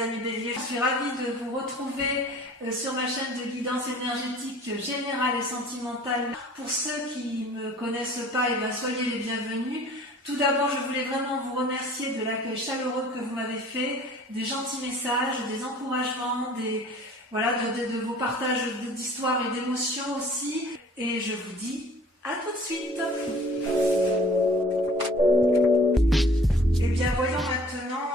mes amis Bélier, je suis ravie de vous retrouver sur ma chaîne de guidance énergétique générale et sentimentale. Pour ceux qui ne me connaissent pas, soyez les bienvenus. Tout d'abord, je voulais vraiment vous remercier de l'accueil chaleureux que vous m'avez fait, des gentils messages, des encouragements, de vos partages d'histoires et d'émotions aussi. Et je vous dis à tout de suite. Eh bien, voyons maintenant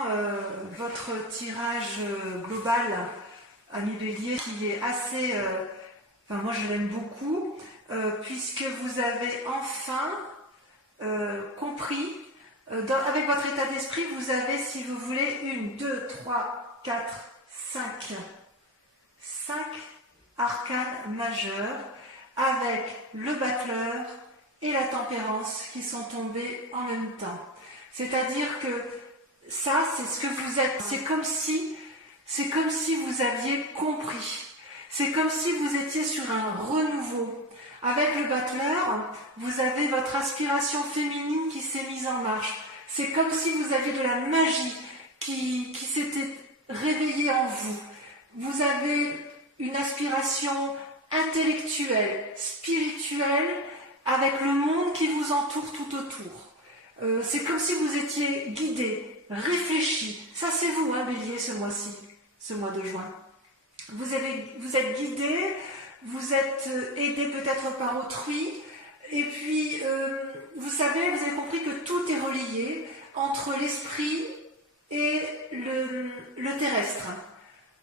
votre tirage global, ami Bélier, qui est assez... moi, je l'aime beaucoup, puisque vous avez enfin compris, avec votre état d'esprit, vous avez, si vous voulez, 1, 2, 3, 4, 5 arcanes majeurs, avec le battleur et la tempérance qui sont tombés en même temps. C'est-à-dire que ça, c'est ce que vous êtes. C'est comme si vous aviez compris. C'est comme si vous étiez sur un renouveau. Avec le battleur, vous avez votre aspiration féminine qui s'est mise en marche. C'est comme si vous aviez de la magie qui s'était réveillée en vous. Vous avez une aspiration intellectuelle, spirituelle, avec le monde qui vous entoure tout autour. C'est comme si vous étiez guidé, réfléchi. Ça, c'est vous, Bélier, ce mois-ci, ce mois de juin. Vous êtes guidé, vous êtes aidé peut-être par autrui, et puis, vous avez compris que tout est relié entre l'esprit et le terrestre.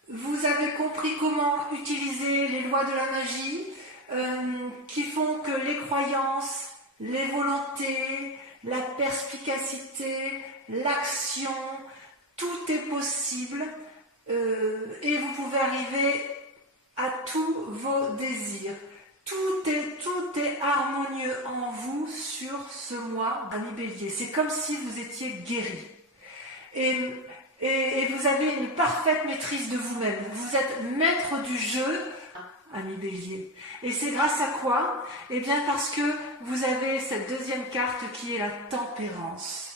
Vous avez compris comment utiliser les lois de la magie qui font que les croyances, les volontés, la perspicacité, l'action, tout est possible et vous pouvez arriver à tous vos désirs. Tout est harmonieux en vous sur ce mois, ami Bélier. C'est comme si vous étiez guéri. Et vous avez une parfaite maîtrise de vous-même. Vous êtes maître du jeu, ami Bélier. Et c'est grâce à quoi? Eh bien parce que vous avez cette deuxième carte qui est la tempérance.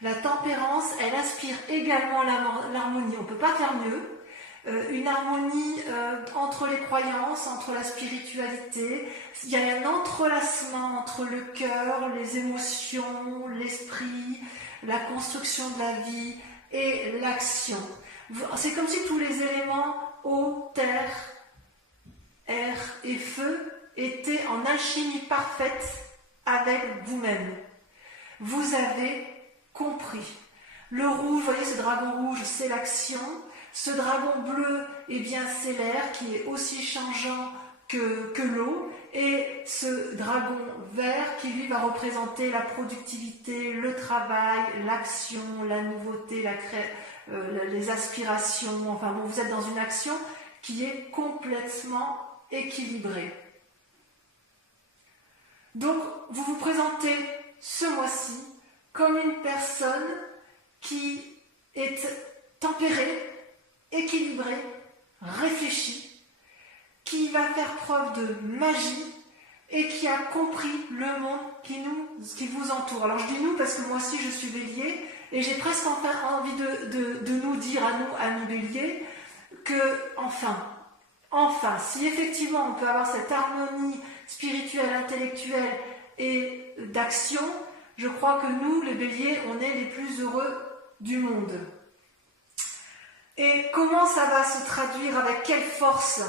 La tempérance, elle aspire également l'harmonie. On ne peut pas faire mieux. Une harmonie entre les croyances, entre la spiritualité. Il y a un entrelacement entre le cœur, les émotions, l'esprit, la construction de la vie et l'action. C'est comme si tous les éléments eau, terre, air et feu étaient en alchimie parfaite avec vous-même. Vous avez compris. Le rouge, vous voyez ce dragon rouge, c'est l'action. Ce dragon bleu, c'est l'air qui est aussi changeant que l'eau. Et ce dragon vert qui lui va représenter la productivité, le travail, l'action, la nouveauté, les aspirations. Vous êtes dans une action qui est complètement équilibrée. Donc, vous vous présentez ce mois-ci comme une personne qui est tempérée, équilibré, réfléchi, qui va faire preuve de magie et qui a compris le monde qui vous entoure. Alors je dis nous parce que moi aussi je suis Bélier et j'ai presque envie de nous dire à nous, amis Bélier, que enfin, si effectivement on peut avoir cette harmonie spirituelle, intellectuelle et d'action, je crois que nous, les Béliers, on est les plus heureux du monde. Et comment ça va se traduire? Avec quelle force?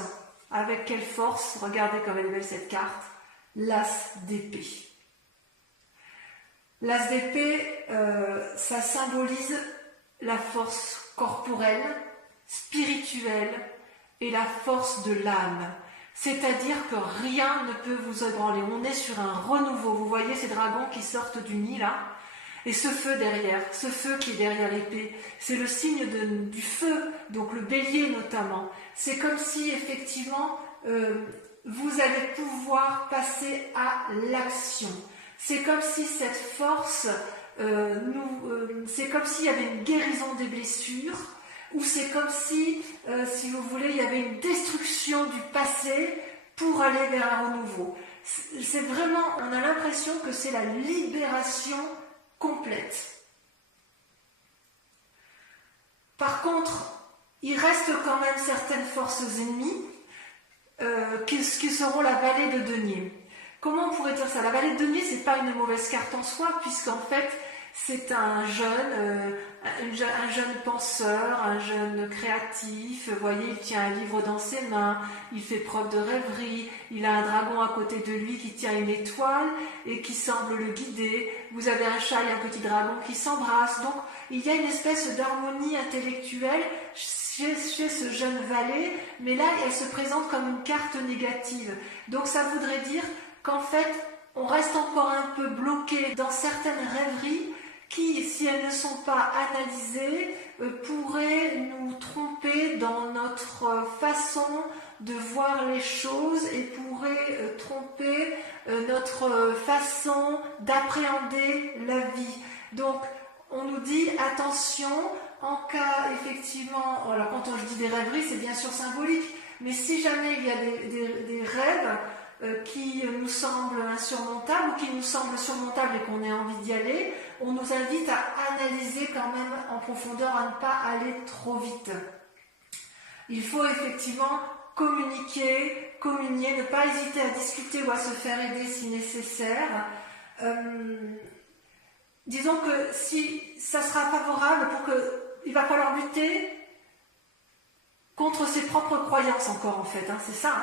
Avec quelle force? Regardez comme elle est belle cette carte. L'as d'épée. L'as d'épée, ça symbolise la force corporelle, spirituelle et la force de l'âme. C'est-à-dire que rien ne peut vous ébranler. On est sur un renouveau. Vous voyez ces dragons qui sortent du nid là? Et ce feu derrière, ce feu qui est derrière l'épée, c'est le signe du feu, donc le bélier notamment. C'est comme si effectivement vous allez pouvoir passer à l'action. C'est comme si cette force, c'est comme s'il y avait une guérison des blessures, ou c'est comme si vous voulez, il y avait une destruction du passé pour aller vers un renouveau. C'est vraiment, on a l'impression que c'est la libération complète. Par contre, il reste quand même certaines forces ennemies qui seront la vallée de denier. Comment on pourrait dire ça? La vallée de denier, c'est pas une mauvaise carte en soi, puisqu'en fait, c'est un jeune penseur, un jeune créatif. Vous voyez, il tient un livre dans ses mains, il fait preuve de rêverie, il a un dragon à côté de lui qui tient une étoile et qui semble le guider. Vous avez un chat et un petit dragon qui s'embrassent. Donc, il y a une espèce d'harmonie intellectuelle chez ce jeune valet, mais là, elle se présente comme une carte négative. Donc, ça voudrait dire qu'en fait, on reste encore un peu bloqué dans certaines rêveries qui, si elles ne sont pas analysées, pourraient nous tromper dans notre façon de voir les choses et pourraient tromper notre façon d'appréhender la vie. Donc, on nous dit attention, en cas effectivement, alors quand je dis des rêveries, c'est bien sûr symbolique, mais si jamais il y a des rêves qui nous semblent insurmontables ou qui nous semblent surmontables et qu'on ait envie d'y aller, on nous invite à analyser quand même en profondeur, à ne pas aller trop vite. Il faut effectivement communiquer, communier, ne pas hésiter à discuter ou à se faire aider si nécessaire. Disons que si ça sera favorable il va falloir lutter contre ses propres croyances encore en fait, c'est ça.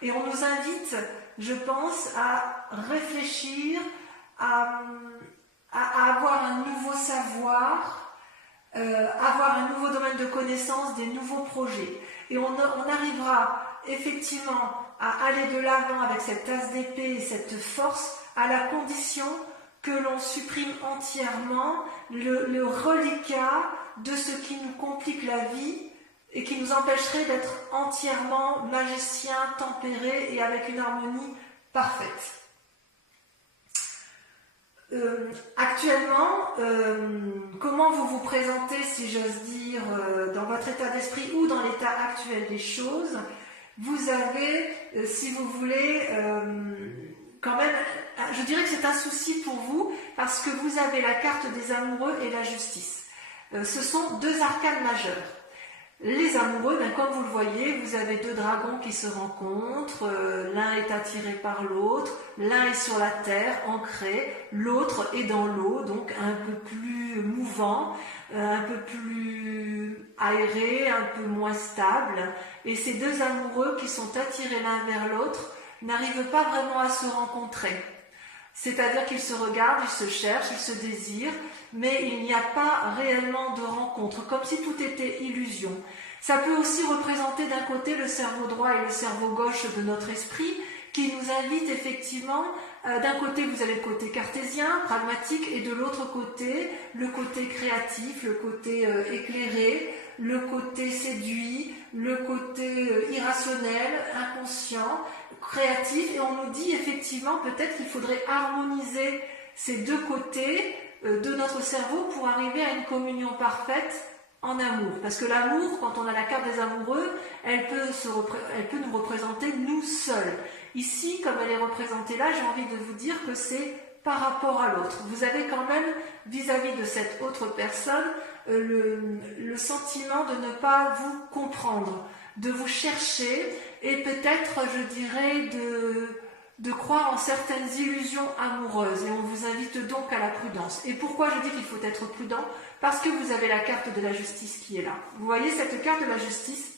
Et on nous invite, je pense, à réfléchir, à avoir un nouveau savoir, avoir un nouveau domaine de connaissance, des nouveaux projets. Et on arrivera effectivement à aller de l'avant avec cette as d'épée et cette force à la condition que l'on supprime entièrement le reliquat de ce qui nous complique la vie et qui nous empêcherait d'être entièrement magicien, tempéré et avec une harmonie parfaite. Actuellement, comment vous vous présentez, si j'ose dire, dans votre état d'esprit ou dans l'état actuel des choses? Vous avez, si vous voulez, quand même, je dirais que c'est un souci pour vous parce que vous avez la carte des amoureux et la justice. Ce sont deux arcanes majeures. Les amoureux, comme vous le voyez, vous avez deux dragons qui se rencontrent, l'un est attiré par l'autre, l'un est sur la terre, ancré, l'autre est dans l'eau, donc un peu plus mouvant, un peu plus aéré, un peu moins stable. Et ces deux amoureux qui sont attirés l'un vers l'autre n'arrivent pas vraiment à se rencontrer. C'est-à-dire qu'ils se regardent, ils se cherchent, ils se désirent, mais il n'y a pas réellement de rencontre, comme si tout était illusion. Ça peut aussi représenter d'un côté le cerveau droit et le cerveau gauche de notre esprit, qui nous invite effectivement, d'un côté vous avez le côté cartésien, pragmatique, et de l'autre côté, le côté créatif, le côté éclairé, le côté séduit, le côté irrationnel, inconscient, créatif, et on nous dit effectivement peut-être qu'il faudrait harmoniser ces deux côtés de notre cerveau pour arriver à une communion parfaite en amour. Parce que l'amour, quand on a la carte des amoureux, elle peut nous représenter nous seuls. Ici, comme elle est représentée là, j'ai envie de vous dire que c'est par rapport à l'autre. Vous avez quand même, vis-à-vis de cette autre personne, le sentiment de ne pas vous comprendre, de vous chercher et peut-être, je dirais, de croire en certaines illusions amoureuses. Et on vous invite donc à la prudence. Et pourquoi je dis qu'il faut être prudent? Parce que vous avez la carte de la justice qui est là. Vous voyez cette carte de la justice?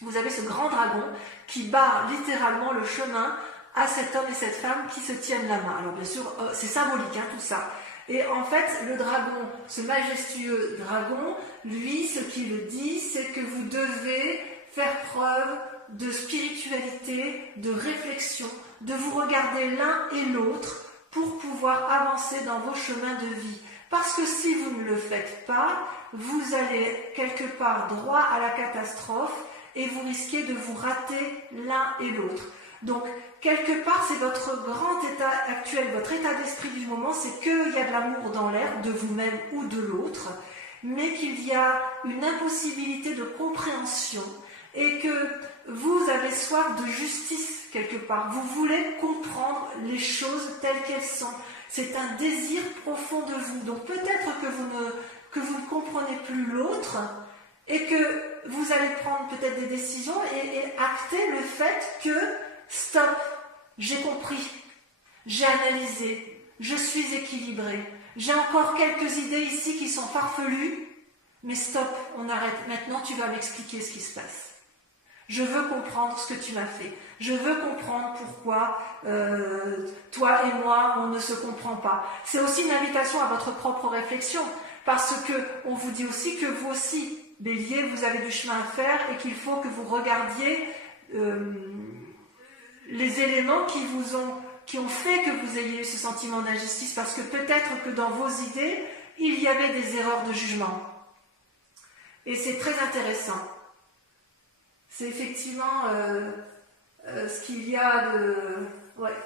Vous avez ce grand dragon qui barre littéralement le chemin à cet homme et cette femme qui se tiennent la main. Alors bien sûr, c'est symbolique tout ça. Et en fait, le dragon, ce majestueux dragon, lui, ce qu'il dit, c'est que vous devez faire preuve de spiritualité, de réflexion, de vous regarder l'un et l'autre pour pouvoir avancer dans vos chemins de vie. Parce que si vous ne le faites pas, vous allez quelque part droit à la catastrophe et vous risquez de vous rater l'un et l'autre. Donc, quelque part, c'est votre grand état actuel, votre état d'esprit du moment, c'est qu'il y a de l'amour dans l'air, de vous-même ou de l'autre, mais qu'il y a une impossibilité de compréhension et que vous avez soif de justice quelque part. Vous voulez comprendre les choses telles qu'elles sont. C'est un désir profond de vous. Donc peut-être que vous ne comprenez plus l'autre et que vous allez prendre peut-être des décisions et acter le fait que stop, j'ai compris, j'ai analysé, je suis équilibré, j'ai encore quelques idées ici qui sont farfelues, mais stop, on arrête, maintenant tu vas m'expliquer ce qui se passe. Je veux comprendre ce que tu m'as fait. Je veux comprendre pourquoi toi et moi, on ne se comprend pas. C'est aussi une invitation à votre propre réflexion, parce que on vous dit aussi que vous aussi, Bélier, vous avez du chemin à faire et qu'il faut que vous regardiez les éléments qui ont fait que vous ayez eu ce sentiment d'injustice, parce que peut-être que dans vos idées, il y avait des erreurs de jugement. Et c'est très intéressant. C'est effectivement ce qu'il y a de... Ouais.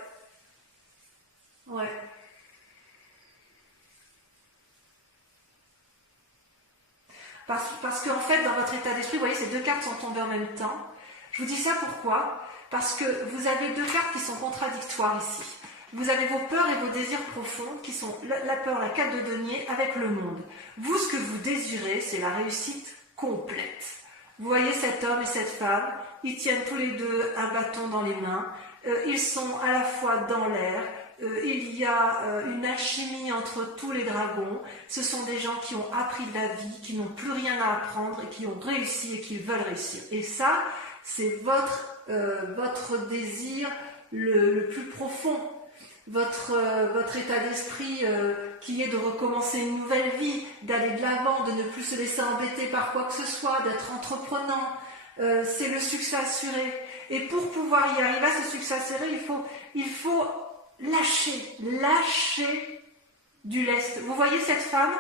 Ouais. Parce qu'en fait, dans votre état d'esprit, vous voyez, ces deux cartes sont tombées en même temps. Je vous dis ça pourquoi? Parce que vous avez deux cartes qui sont contradictoires ici. Vous avez vos peurs et vos désirs profonds, qui sont la peur, la carte de denier, avec le monde. Vous, ce que vous désirez, c'est la réussite complète. Vous voyez cet homme et cette femme, ils tiennent tous les deux un bâton dans les mains, ils sont à la fois dans l'air, il y a une alchimie entre tous les dragons, ce sont des gens qui ont appris de la vie, qui n'ont plus rien à apprendre et qui ont réussi et qui veulent réussir. Et ça, c'est votre désir le plus profond, votre état d'esprit qui est de recommencer une nouvelle vie, d'aller de l'avant, de ne plus se laisser embêter par quoi que ce soit, d'être entreprenant. C'est le succès assuré. Et pour pouvoir y arriver à ce succès assuré, il faut lâcher du lest. Vous voyez cette femme,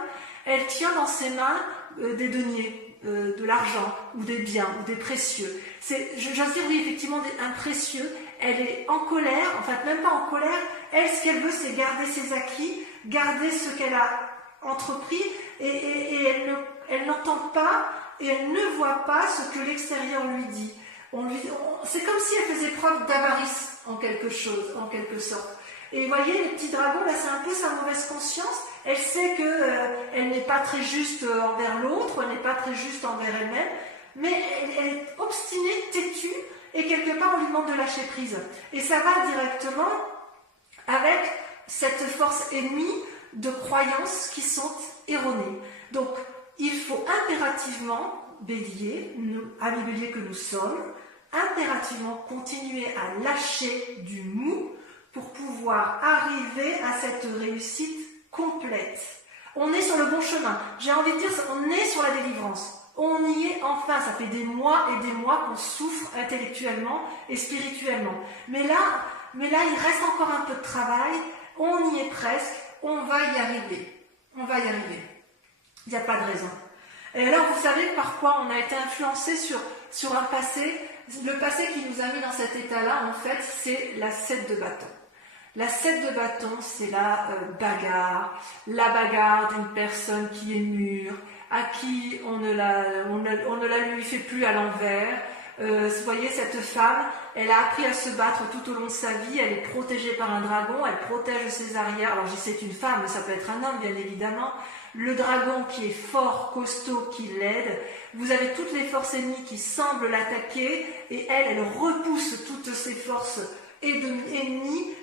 elle tient dans ses mains des deniers, de l'argent, ou des biens, ou des précieux. J'ose dire, oui, effectivement, un précieux. Elle est en colère, en fait, même pas en colère. Elle, ce qu'elle veut, c'est garder ses acquis, garder ce qu'elle a entrepris, et elle n'entend pas, et elle ne voit pas ce que l'extérieur lui dit. C'est comme si elle faisait preuve d'avarice en quelque sorte. Et vous voyez, les petits dragons, là, c'est un peu sa mauvaise conscience. Elle sait qu'elle n'est pas très juste envers l'autre, elle n'est pas très juste envers elle-même, mais elle est obstinée, têtue, et quelque part, on lui demande de lâcher prise. Et ça va directement avec cette force ennemie de croyances qui sont erronées. Donc, il faut impérativement, Bélier, amis Bélier que nous sommes, impérativement continuer à lâcher du mou pour pouvoir arriver à cette réussite complète. On est sur le bon chemin. J'ai envie de dire, on est sur la délivrance. On y est enfin. Ça fait des mois et des mois qu'on souffre intellectuellement et spirituellement. Mais là, il reste encore un peu de travail. On y est presque. On va y arriver. On va y arriver. Il n'y a pas de raison. Et alors, vous savez par quoi on a été influencé sur un passé. Le passé qui nous a mis dans cet état-là, en fait, c'est la 7 de bâton. La 7 de bâton, c'est la bagarre d'une personne qui est mûre, à qui on ne la lui fait plus à l'envers. Vous voyez, cette femme, elle a appris à se battre tout au long de sa vie, elle est protégée par un dragon, elle protège ses arrières. Alors, je sais c'est une femme, mais ça peut être un homme, bien évidemment. Le dragon qui est fort, costaud, qui l'aide. Vous avez toutes les forces ennemies qui semblent l'attaquer, et elle repousse toutes ces forces ennemies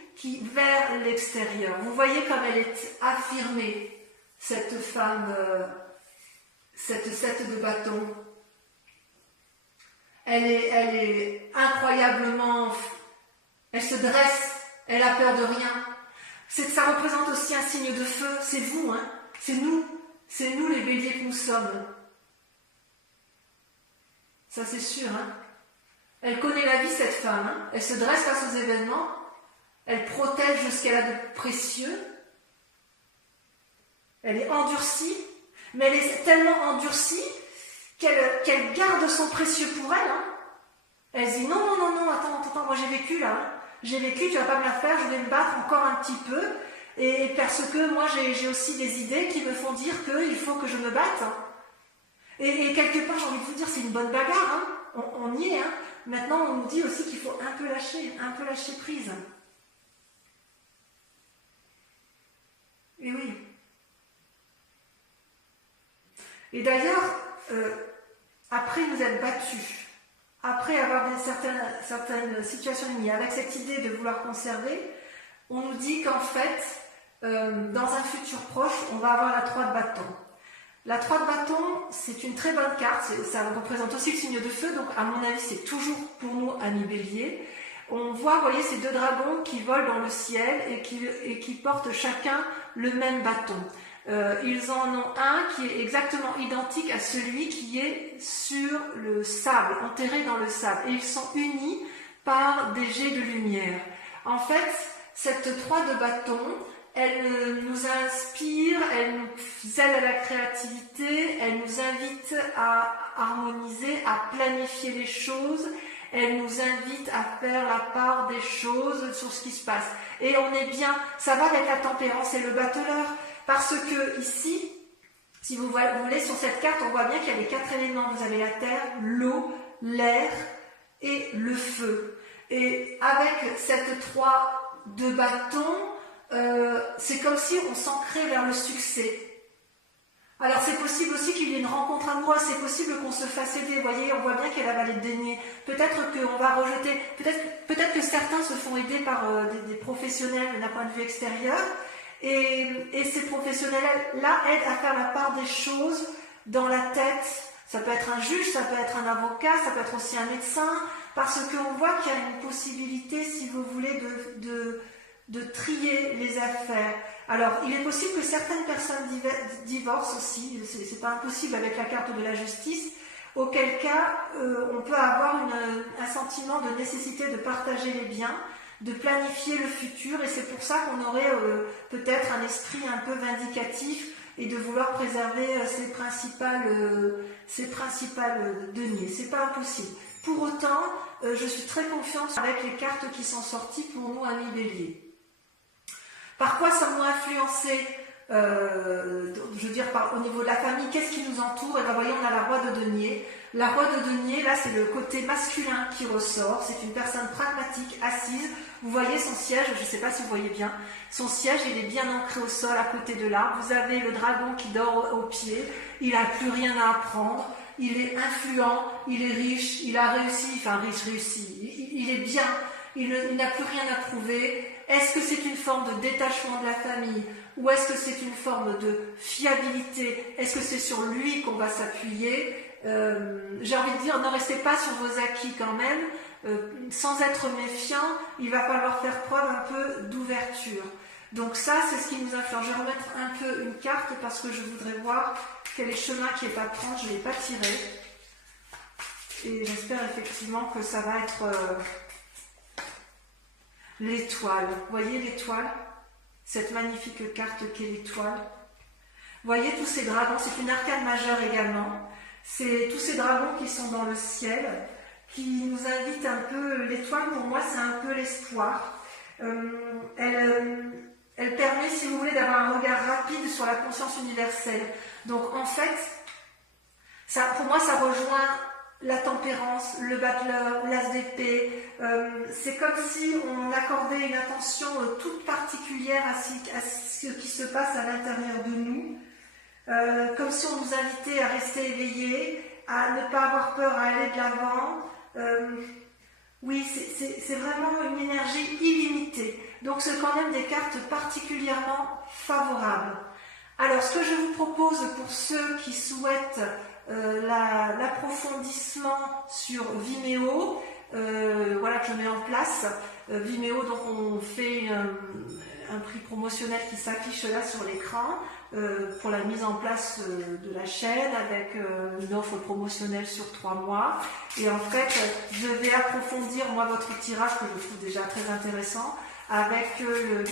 vers l'extérieur. Vous voyez comme elle est affirmée, cette femme, cette 7 de bâton. Elle est incroyablement... Elle se dresse, elle a peur de rien. Ça représente aussi un signe de feu, c'est vous, hein. C'est nous les béliers que nous sommes. Ça c'est sûr, hein. Elle connaît la vie, cette femme, hein. Elle se dresse face aux événements, elle protège ce qu'elle a de précieux, elle est endurcie, mais elle est tellement endurcie qu'elle garde son précieux pour elle, hein. Elle se dit non, attends, moi j'ai vécu là, hein. J'ai vécu, tu vas pas me la faire, je vais me battre encore un petit peu, et parce que moi j'ai aussi des idées qui me font dire qu'il faut que je me batte, hein. Et quelque part, j'ai envie de vous dire, c'est une bonne bagarre, hein. On y est, hein. Maintenant, on nous dit aussi qu'il faut un peu lâcher prise. Et oui. Et d'ailleurs, après vous êtes battu, après avoir certaines situations liées, avec cette idée de vouloir conserver, on nous dit qu'en fait, dans un futur proche, on va avoir la 3 de bâton. La 3 de bâton, c'est une très bonne carte, ça représente aussi le signe de feu, donc à mon avis, c'est toujours pour nous ami Bélier. On voit, vous voyez, ces deux dragons qui volent dans le ciel et qui portent chacun le même bâton. Ils en ont un qui est exactement identique à celui qui est sur le sable, enterré dans le sable. Et ils sont unis par des jets de lumière. En fait, cette 3 de bâton, elle nous inspire, elle nous aide à la créativité, elle nous invite à harmoniser, à planifier les choses. Elle nous invite à faire la part des choses sur ce qui se passe. Et on est bien, ça va avec la tempérance et le battleur, parce que ici, si vous voulez, sur cette carte, on voit bien qu'il y a les 4 éléments. Vous avez la terre, l'eau, l'air et le feu. Et avec cette 3 de bâton, c'est comme si on s'ancrait vers le succès. Alors c'est possible aussi qu'il y ait une rencontre amoureuse, c'est possible qu'on se fasse aider, vous voyez, on voit bien qu'il y a la vallée de denier. Peut-être qu'on va rejeter, peut-être que certains se font aider par des professionnels d'un point de vue extérieur, et ces professionnels-là aident à faire la part des choses dans la tête. Ça peut être un juge, ça peut être un avocat, ça peut être aussi un médecin, parce qu'on voit qu'il y a une possibilité, si vous voulez, de trier les affaires. Alors, il est possible que certaines personnes divorcent aussi, c'est pas impossible avec la carte de la justice, auquel cas on peut avoir un sentiment de nécessité de partager les biens, de planifier le futur, et c'est pour ça qu'on aurait peut-être un esprit un peu vindicatif et de vouloir préserver ses principales deniers. C'est pas impossible. Pour autant, je suis très confiante avec les cartes qui sont sorties pour nous, amis Bélier. Par quoi sommes-nous influencés je veux dire, au niveau de la famille, qu'est-ce qui nous entoure? Et bien, voyez, on a la Roi de denier. La Roi de denier, là, c'est le côté masculin qui ressort. C'est une personne pragmatique, assise. Vous voyez son siège, je ne sais pas si vous voyez bien. Son siège, il est bien ancré au sol, à côté de l'arbre. Vous avez le dragon qui dort au pied. Il n'a plus rien à apprendre. Il est influent, il est riche, il a réussi, enfin réussi. Il est bien, il n'a plus rien à prouver. Est-ce que c'est une forme de détachement de la famille ou est-ce que c'est une forme de fiabilité? Est-ce que c'est sur lui qu'on va s'appuyer? J'ai envie de dire, ne restez pas sur vos acquis quand même. Sans être méfiant, il va falloir faire preuve un peu d'ouverture. Donc ça, c'est ce qui nous influence. Je vais remettre un peu une carte parce que je voudrais voir quel est le chemin qui est à prendre. Je ne l'ai pas tiré. Et j'espère effectivement que ça va être... l'étoile, vous voyez l'étoile? Cette magnifique carte qu'est l'étoile. Vous voyez tous ces dragons, c'est une arcane majeure également. C'est tous ces dragons qui sont dans le ciel, qui nous invitent un peu, l'étoile pour moi c'est un peu l'espoir. Elle permet, si vous voulez, d'avoir un regard rapide sur la conscience universelle. Donc en fait, pour moi ça rejoint la tempérance, le battleur, l'as d'épée, c'est comme si on accordait une attention toute particulière à ce qui se passe à l'intérieur de nous, comme si on nous invitait à rester éveillés, à ne pas avoir peur, à aller de l'avant. Oui, c'est vraiment une énergie illimitée, donc c'est quand même des cartes particulièrement favorables. Alors, ce que je vous propose pour ceux qui souhaitent l'approfondissement sur Vimeo, voilà que je mets en place. Vimeo, donc on fait un prix promotionnel qui s'affiche là sur l'écran pour la mise en place de la chaîne avec une offre promotionnelle sur 3 mois. Et en fait, je vais approfondir moi votre tirage que je trouve déjà très intéressant avec le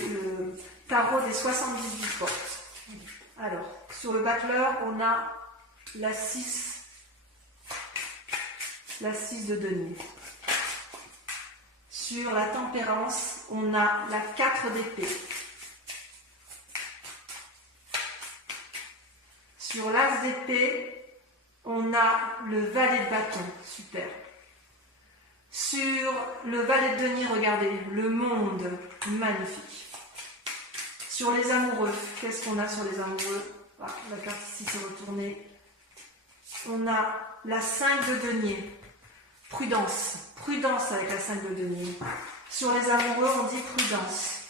tarot des 78 portes. Alors, sur le battleur, on a la 6 de denier. Sur la tempérance, on a la 4 d'épée. Sur l'as d'épée, on a le valet de bâton. Super. Sur le valet de denier, regardez, le monde, magnifique. Sur les amoureux, qu'est-ce qu'on a sur les amoureux? Ah, la carte ici s'est retournée. on a la 5 de denier. Prudence. Prudence avec la 5 de denier. Sur les amoureux, on dit prudence.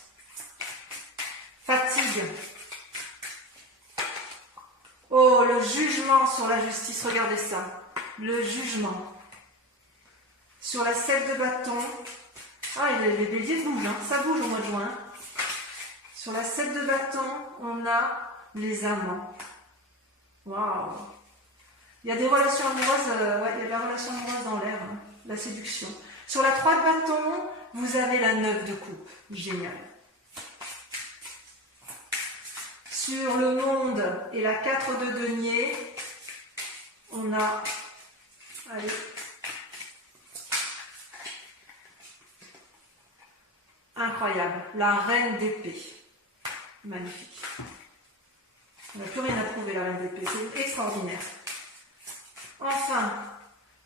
Fatigue. Oh, le jugement sur la justice, regardez ça. Le jugement. Sur la 7 de bâton. Ah, les béliers bougent, hein. Ça bouge au mois de juin. Sur la 7 de bâton, on a les amants. Waouh! Il y a des relations amoureuses, ouais, il y a de la relation amoureuse dans l'air, hein, la séduction. Sur la 3 de bâton, vous avez la 9 de coupe. Génial. Sur le monde et la 4 de denier, on a, allez, incroyable, la reine d'épée. Magnifique. On n'a plus rien à prouver, la reine d'épée, c'est extraordinaire. Enfin,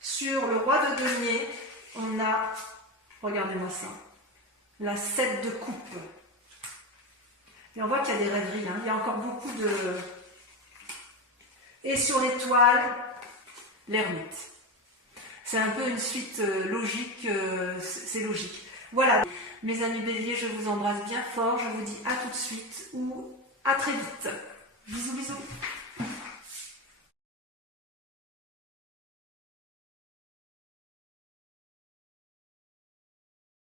sur le roi de denier, on a, regardez-moi ça, la 7 de coupe. Et on voit qu'il y a des rêveries, hein. Il y a encore beaucoup de... Et sur l'étoile, l'ermite. C'est un peu une suite logique, c'est logique. Voilà, mes amis béliers, je vous embrasse bien fort, je vous dis à tout de suite ou à très vite.